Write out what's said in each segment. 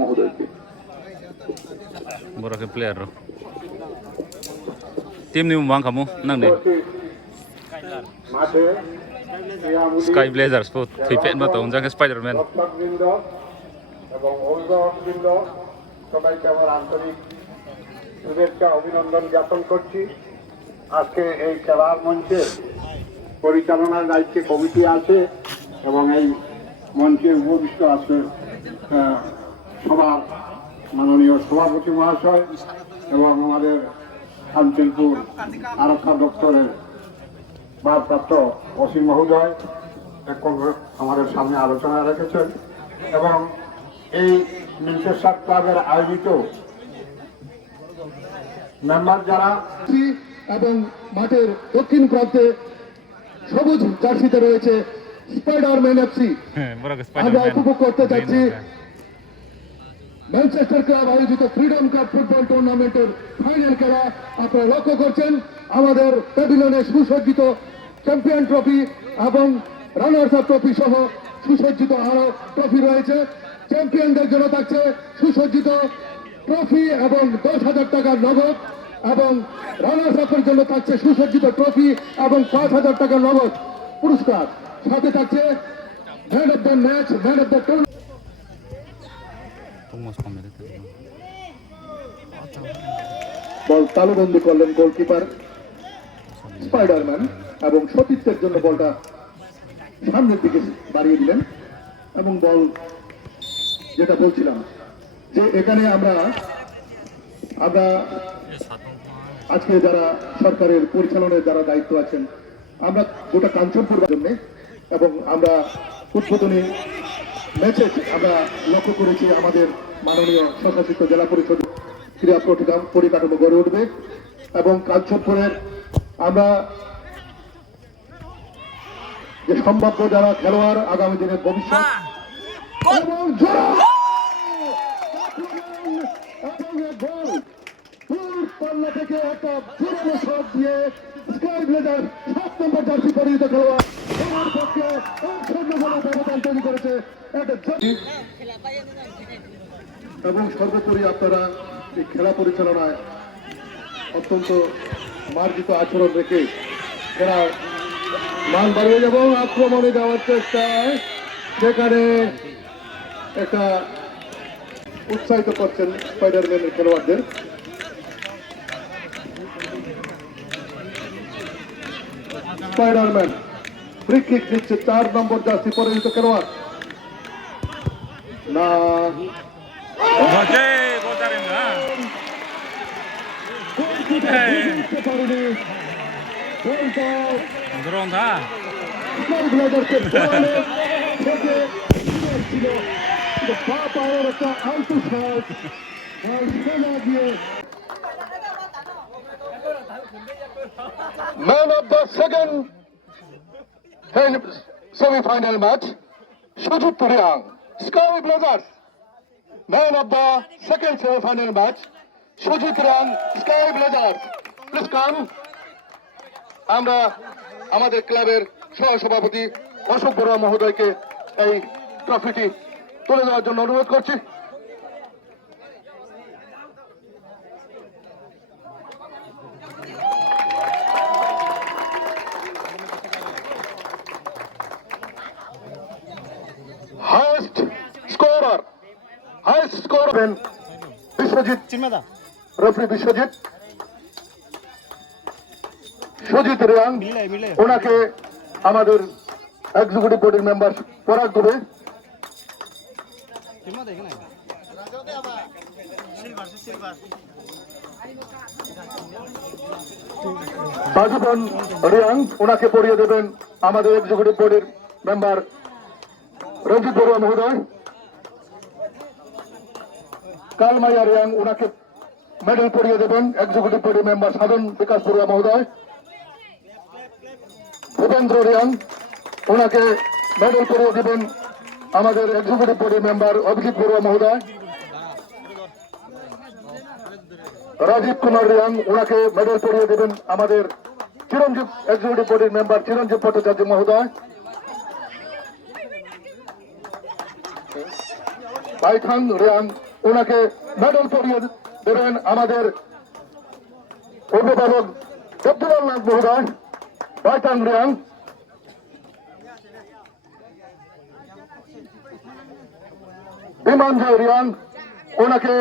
মহোদয়কে। Borok player ro. Tim ni umbang kamu nang ni. মাঠে Sky Blazers po thipen ma tong jang Spider-Man. দর্শকবৃন্দ এবং অভিভাবকবৃন্দ সবাইকে আমার আন্তরিক শুভেচ্ছা অভিনন্দন জ্ঞাপন করছি। আজকে এই খেলার মঞ্চের পরিচালনার দায়িত্বে কমিটি আছে এবং এই মঞ্চে উপবিষ্ট আছে সবার মাননীয় সভাপতি মহাশয় এবং আমাদের শান্তিপুর আরক্ষা দপ্তরের ভারপ্রাপ্ত ওসি মহোদয় আমাদের সামনে আলোচনা রেখেছেন এবং এই মিন্টেসার ক্লাবের আয়োজিত মেম্বার যারা এবং মাঠের দক্ষিণ প্রান্তে সবুজ জার্সিতে রয়েছে স্পাইডারম্যান এফসি। আমরা উপভোগ করতে যাচ্ছি ম্যানচেস্টার ক্লাব আয়োজিত ফ্রিডম কাপ ফুটবল টুর্নামেন্টের ফাইনাল খেলা। আপনারা লক্ষ্য করছেন আমাদের প্যাভিলিয়নে সুসজ্জিত চ্যাম্পিয়ন ট্রফি এবং রানার্স আপ ট্রফি সহ সুসজ্জিত আরো ট্রফি রয়েছে। চ্যাম্পিয়নদের জন্য থাকছে সুসজ্জিত ট্রফি এবং 10,000 টাকার নগদ এবং রানার্স আপের জন্য থাকছে সুসজ্জিত ট্রফি এবং 5,000 টাকার নগদ পুরস্কার। সাথে থাকছে man of the match, man of the tournament. বল তালুবন্দি করলেন গোলকিপার স্পাইডারম্যান এবং সতীর্থের জন্য বলটা সামনের দিকে বাড়িয়ে দিলেন এবং বল যেটা বলছিলাম যে এখানে আমরা আজকে যারা সরকারের পরিচালনার যারা দায়িত্ব আছেন আমরা গোটা কাঞ্চনপুর জন্য এবং আমরা উদ্বোধনী ম্যাচে আমরা লক্ষ্য করেছি আমাদের মাননীয় স্বশাসিত জেলা পরিষদ ক্রীড়া পরিকাঠামো গড়ে উঠবে এবং কাঞ্চনপুরের আমরা যে সম্ভাব্য যারা খেলোয়াড় আগামী দিনের ভবিষ্যৎ এবং পাল্লা থেকে একটা জোরালো শট দিয়ে স্কাই ব্লেজার 7 নম্বর জার্সি পরিহিত খেলোয়াড় সবার পক্ষে ব্যবধান তৈরি করেছে এবং সর্বোপরি আপনারা এই খেলা পরিচালনায় অত্যন্ত মার্জিত আচরণ রেখে খেলা মান বাড়িয়ে এবং আক্রমণে যাওয়ার চেষ্টায় সেখানে একটা উৎসাহিত করছেন স্পাইডারম্যানের খেলোয়াড়দের। স্পাইডারম্যান ফ্রি কিক দিচ্ছে 4 নম্বর জার্সি পরিহিত খেলোয়াড় না Man of the second semi-final match, Sujit Riang, Sky Blazers. Man of the second semi-final match, Sujit Riang, Sky Blazers. Please come. আমরা আমাদের ক্লাবের সহসভাপতি অশোক বড়ুয়া মহোদয়কে এই ট্রফিটি তুলে দেওয়ার জন্য অনুরোধ করছি। Highest scorer Biswajit referee Biswajit Sujit Reang ওনাকে আমাদের এক্সিকিউটিভ বোর্ডের মেম্বার পরাগ দুবে বাজুবন রিয়াং ওনাকে পড়িয়ে দেবেন আমাদের এক্সিকিউটিভ বোর্ডের মেম্বার রঞ্জিত বড়ুয়া মহোদয়। কালমাইয়া রিয়াং ওনাকে মেডেল পড়িয়ে দেবেন এক্সিকিউটিভ বোর্ডের মেম্বার সাধন বিকাশ বড়ুয়া মহোদয়। ভূপেন্দ্র রিয়াং ওনাকে মেডেল পড়িয়ে দেবেন আমাদের এক্সিকিউটিভ বোর্ডের মেম্বার অভিজিৎ বড়ুয়া মহোদয়। রাজীব কুমার রিয়াং ওনাকে মেডেল পড়িয়ে দেবেন আমাদের চিরঞ্জীব এক্সিকিউটিভ বোর্ডের মেম্বার চিরঞ্জীব ভট্টাচার্য মহোদয়। পাইথান রিয়াং ওনাকে মেডেল পরিয়ে দেবেন আমাদের অভিভাবক আব্দুল নাথ মহোদয় বাইটাং রিয়াং। বিমান জয় রিয়াং ওনাকে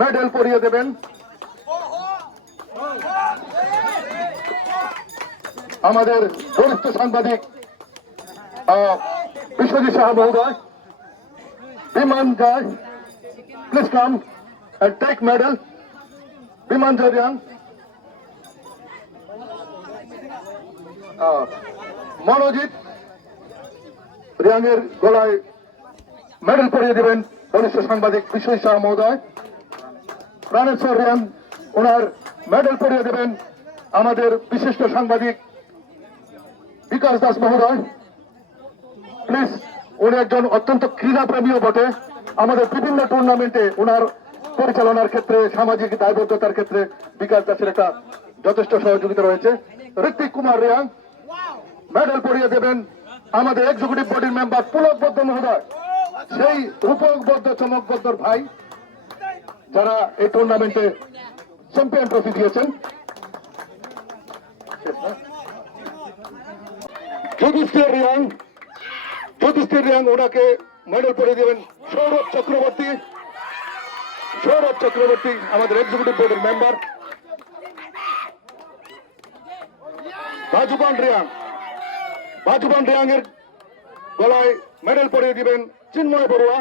মেডেল পরিয়ে দেবেন আমাদের বরিষ্ঠ সাংবাদিক বিশ্বজিৎ সাহা মহোদয়। Biman Joy, please come and take medal. বিমান জয় রিয়াং। মনোজিৎ রিয়াংয়ের গলায় মেডেল পরিয়ে দেবেন বরিষ্ঠ সাংবাদিক বিশ্বজিৎ সাহা মহোদয়। প্রাণেশ্বর রিয়াং ওনার মেডেল পরিয়ে দেবেন আমাদের বিশিষ্ট সাংবাদিক বিকাশ দাস মহোদয়। প্লিজ, উনি একজন অত্যন্ত ক্রীড়াপ্রেমীও বটে। আমাদের বিভিন্ন টুর্নামেন্টে ওনার পরিচালনার ক্ষেত্রে, সামাজিক দায়বদ্ধতার ক্ষেত্রে বিকাশ দাসের একটা যথেষ্ট সহযোগিতা রয়েছে। ঋত্বিক কুমার রিয়াং মেডেল পরিয়ে দেবেন আমাদের এক্সিকিউটিভ বডির মেম্বার পুলক বদ্ধ মহোদয়, সেই রূপকবদ্ধ চমকবদ্ধর ভাই যারা এই টুর্নামেন্টে চ্যাম্পিয়ন ট্রফি দিয়েছেন। যুধিষ্ঠির রিয়াং ওনাকে মেডেল পরিয়ে দেবেন সৌরভ চক্রবর্তী আমাদের এক্সিকিউটিভ বোর্ডের মেম্বার। বাজুবান রিয়াং এর গলায় মেডেল পরিয়ে দিবেন চিন্ময় বড়ুয়া,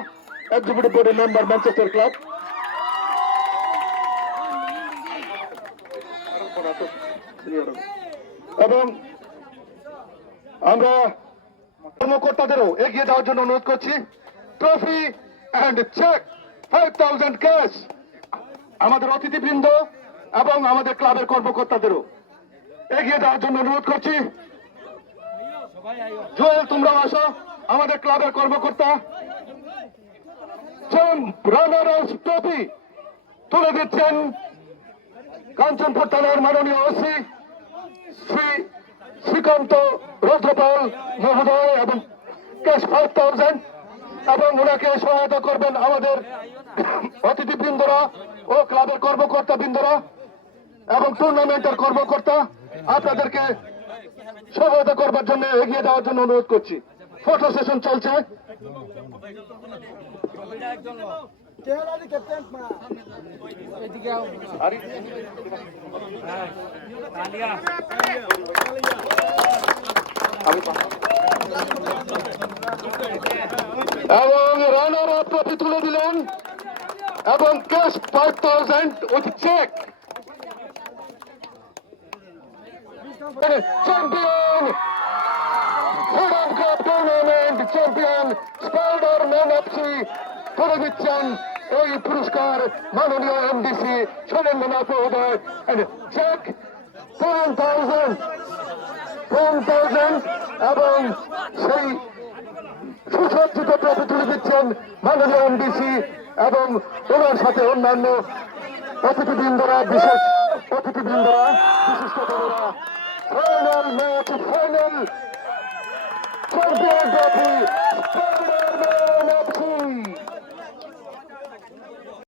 এক্সিকিউটিভ বোর্ডের মেম্বার, ম্যানচেস্টার ক্লাব। এবং আমরা কর্মকর্তাদেরও এগিয়ে যাওয়ার জন্য অনুরোধ করছি। ট্রফি অ্যান্ড চেক 5,000 ক্যাশ আমাদের অতিথিবৃন্দ এবং আমাদের ক্লাবের কর্মকর্তাদেরও এগিয়ে যাওয়ার জন্য অনুরোধ করছি। জুয়েল, তোমরাও আসো, আমাদের ক্লাবের কর্মকর্তা। রানার্স ট্রফি তুলে দিচ্ছেন কাঞ্চনপুর থানার মাননীয় ওসি শ্রী শ্রীকান্ত রুদ্রপাল মহোদয় এবং ক্যাশ 5,000, এবং ওনাকে সহায়তা করবেন আমাদের অতিথিবৃন্দরা ও ক্লাবের কর্মকর্তা বৃন্দরা এবং টুর্নামেন্টের কর্মকর্তা। আপনাদেরকে সহায়তা করবার জন্য এগিয়ে যাওয়ার জন্য অনুরোধ করছি। ফটো সেশন চলছে। এবং রানার আপ ট্রফি তুলে দিলেন এবং cash 5,000 with cheque. Champion freedom cup tournament champion Spiderman FC তুলে দিচ্ছেন এই পুরস্কার মাননীয় এমডিসি সুরেন্দ্রনাথ মহোদয়। চেক 10,000 এবং সেই সুসজ্জিত ট্রফি তুলে দিচ্ছেন মাননীয় এমডিসি এবং ওনার সাথে অন্যান্য অতিথিবৃন্দরা, বিশিষ্ট final match, final champion trophy